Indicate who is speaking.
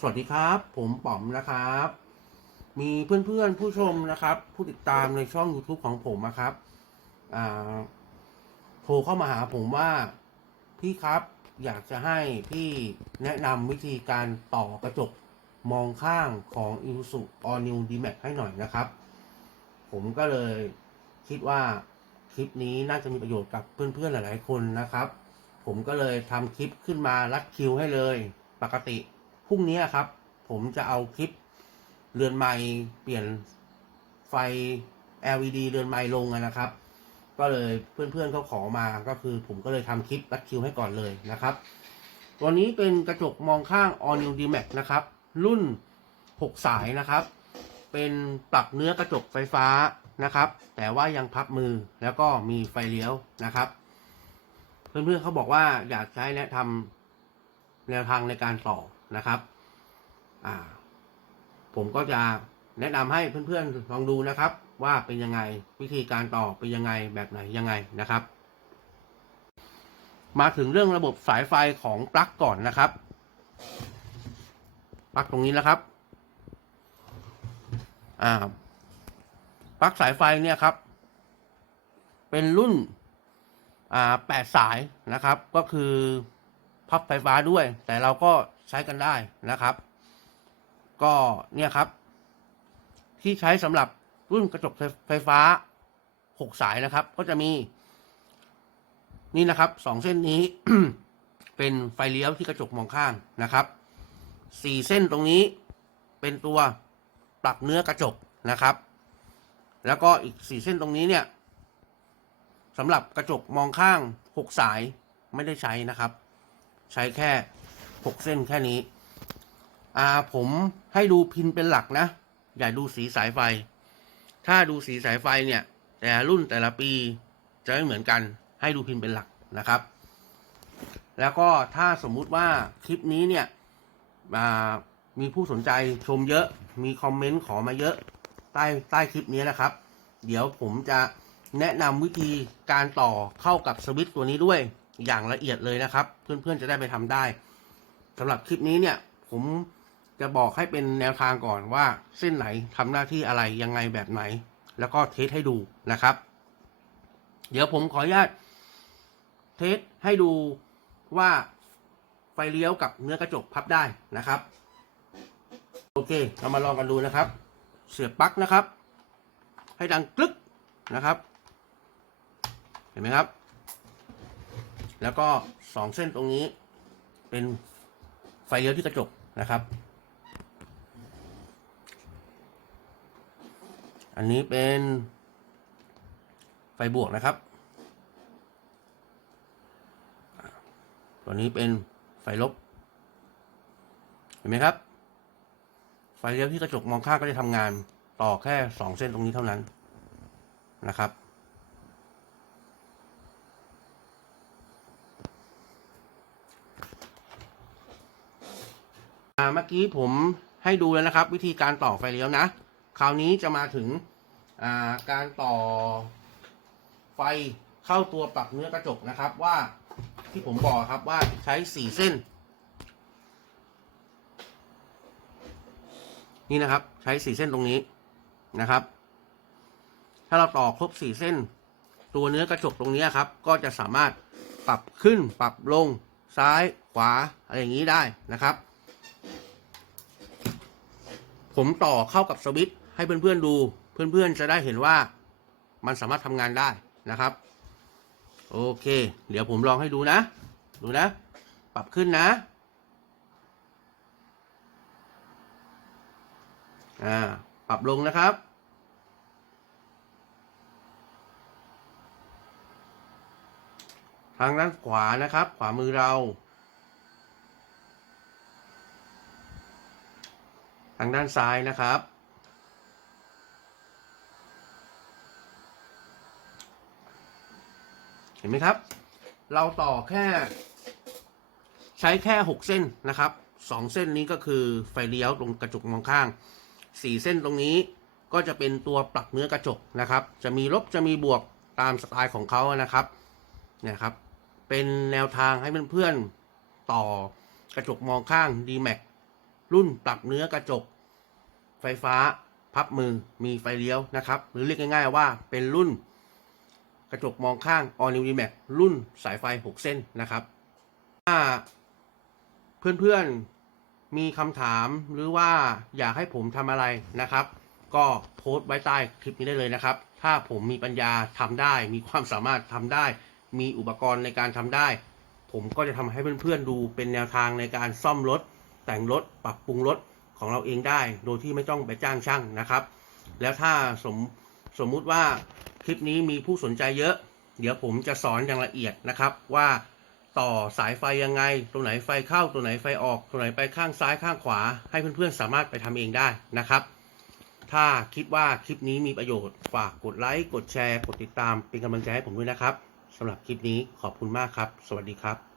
Speaker 1: สวัสดีครับ ผมป๋อมนะครับ มีเพื่อนๆผู้ชมนะครับ ผู้ติดตามในช่อง YouTube ของผมนะครับโทรเข้ามาหาผมว่าพี่ครับอยากจะให้พี่แนะนำวิธีการต่อกระจกมองข้างของ i s u All New D-Max ให้หน่อยนะครับ ผมก็เลยคิดว่าคลิปนี้น่าจะมีประโยชน์กับเพื่อนๆหลายๆคนนะครับ ผมก็เลยทำคลิปขึ้นมารัดคิวให้เลยปกติ พรุ่งนี้ครับ ผมจะเอาคลิปเรือนไม้เปลี่ยนไฟ LED เรือนไม้ลงนะครับ ก็เลยเพื่อนๆเขาขอมาก็คือ ผมก็เลยทำคลิปรัดคิวให้ก่อนเลยนะครับตัวนี้เป็นกระจกมองข้าง All New D-Max นะครับ รุ่น 6 สายนะครับ เป็นปรับเนื้อกระจกไฟฟ้านะครับ แต่ว่ายังพับมือแล้วก็มีไฟเลี้ยวนะครับ เพื่อนๆเขาบอกว่าอยากใช้แนะทำแนวทางในการต่อ นะครับอ่าผมก็จะแนะนำให้เพื่อนๆลองดูนะครับ ว่าเป็นยังไงวิธีการต่อเป็นยังไงแบบไหนยังไงนะครับ มาถึงเรื่องระบบสายไฟของปลั๊กก่อนนะครับปลั๊กตรงนี้นะครับอ่าปลั๊กสายไฟเนี่ยครับ เป็นรุ่นอ่าแปดสายนะครับ ก็คือพับไฟฟ้าด้วย แต่เราก็ ใช้กันได้นะครับ ก็เนี่ยครับ ที่ใช้สำหรับรุ่นกระจกไฟฟ้าหกสายนะครับ ก็จะมี นี่นะครับสองเส้นนี้ เป็นไฟเลี้ยวที่กระจกมองข้างนะครับสี่เส้นตรงนี้เป็นตัวปรับเนื้อกระจกนะครับ แล้วก็อีกสี่เส้นตรงนี้เนี่ยสำหรับกระจกมองข้างหกสายไม่ได้ใช้นะครับ ใช้แค่ หกเส้นแค่นี้ อ่าผมให้ดูพินเป็นหลักนะ อย่าดูสีสายไฟ ถ้าดูสีสายไฟเนี่ย แต่รุ่นแต่ละปีจะไม่เหมือนกัน ให้ดูพินเป็นหลักนะครับ แล้วก็ถ้าสมมุติว่าคลิปนี้เนี่ยอ่ามีผู้สนใจชมเยอะ มีคอมเมนต์ขอมาเยอะใต้ใต้คลิปนี้นะครับ เดี๋ยวผมจะแนะนำวิธีการต่อเข้ากับสวิตช์ตัวนี้ด้วยอย่างละเอียดเลยนะครับ เพื่อนๆจะได้ไปทำได้ สำหรับคลิปนี้เนี่ย ผมจะบอกให้เป็นแนวทางก่อนว่าเส้นไหนทำหน้าที่อะไรยังไงแบบไหน แล้วก็เทสให้ดูนะครับ เดี๋ยวผมขออนุญาตเทสให้ดูว่าไฟเลี้ยวกับเนื้อกระจกพับได้นะครับ โอเค เรามาลองกันดูนะครับ เสียบปลั๊กนะครับ ให้ดังกลึกนะครับ เห็นไหมครับ แล้วก็สองเส้นตรงนี้เป็นไฟ ไฟเลี้ยวที่กระจกนะครับ อันนี้เป็นไฟบวกนะครับ ตัวนี้เป็นไฟลบ เห็นไหมครับ ไฟเลี้ยวที่กระจกมองข้างก็จะทำงานต่อแค่สองเส้นตรงนี้เท่านั้นนะครับ เมื่อกี้ผมให้ดูแล้วนะครับ วิธีการต่อไฟเลี้ยวนะ คราวนี้จะมาถึงาการต่อไฟเข้าตัวปรับเนื้อกระจกนะครับ ว่าที่ผมบอกครับว่าใช้สี่เส้น นี่นะครับใช้สี่เส้นตรงนี้นะครับ ถ้าเราต่อครบสี่เส้น ตัวเนื้อกระจกตรงนี้ครับ ก็จะสามารถปรับขึ้นปรับลงซ้ายขวาอะไรอย่างนี้ได้นะครับ ผมต่อเข้ากับสวิตช์ให้เพื่อนๆดู เพื่อนๆจะได้เห็นว่ามันสามารถทำงานได้นะครับ โอเค เดี๋ยวผมลองให้ดูนะ ดูนะ ปรับขึ้นนะอ่าปรับลงนะครับทางด้านขวานะครับ ขวามือเรา ทางด้านซ้ายนะครับ เห็นไหมครับ เราต่อแค่ ใช้แค่หกเส้นนะครับสองเส้นนี้ก็คือไฟเลี้ยวตรงกระจกมองข้างสี่เส้นตรงนี้ก็จะเป็นตัวปรับเนื้อกระจกนะครับ จะมีลบจะมีบวกตามสไตล์ของเขานะครับเนี่ยครับ เป็นแนวทางให้เพื่อนๆต่อกระจกมองข้าง D-Max รุ่นปรับเนื้อกระจก ไฟฟ้าพับมือมีไฟเลี้ยวนะครับ หรือเรียกง่ายๆว่าเป็นรุ่นกระจกมองข้าง All New D-Max รุ่นสายไฟ 6 เส้นนะครับ ถ้าเพื่อนๆมีคำถามหรือว่าอยากให้ผมทำอะไรนะครับ ก็โพสต์ไว้ใต้คลิปนี้ได้เลยนะครับ ถ้าผมมีปัญญาทำได้ มีความสามารถทำได้ มีอุปกรณ์ในการทำได้ ผมก็จะทำให้เพื่อนๆดูเป็นแนวทางในการซ่อมรถ แต่งรถปรับปรุงรถของเราเองได้ โดยที่ไม่ต้องไปจ้างช่างนะครับ แล้วถ้าสมสมมุติว่าคลิปนี้มีผู้สนใจเยอะ เดี๋ยวผมจะสอนอย่างละเอียดนะครับว่าต่อสายไฟยังไงตรงไหนไฟเข้าตรงไหนไฟออกตรงไหนไปข้างซ้ายข้างขวา ให้เพื่อนๆสามารถไปทำเองได้นะครับ ถ้าคิดว่าคลิปนี้มีประโยชน์ ฝากกดไลค์กดแชร์ กดติดตามเป็นกำลังใจให้ผมด้วยนะครับสำหรับคลิปนี้ขอบคุณมากครับ สวัสดีครับ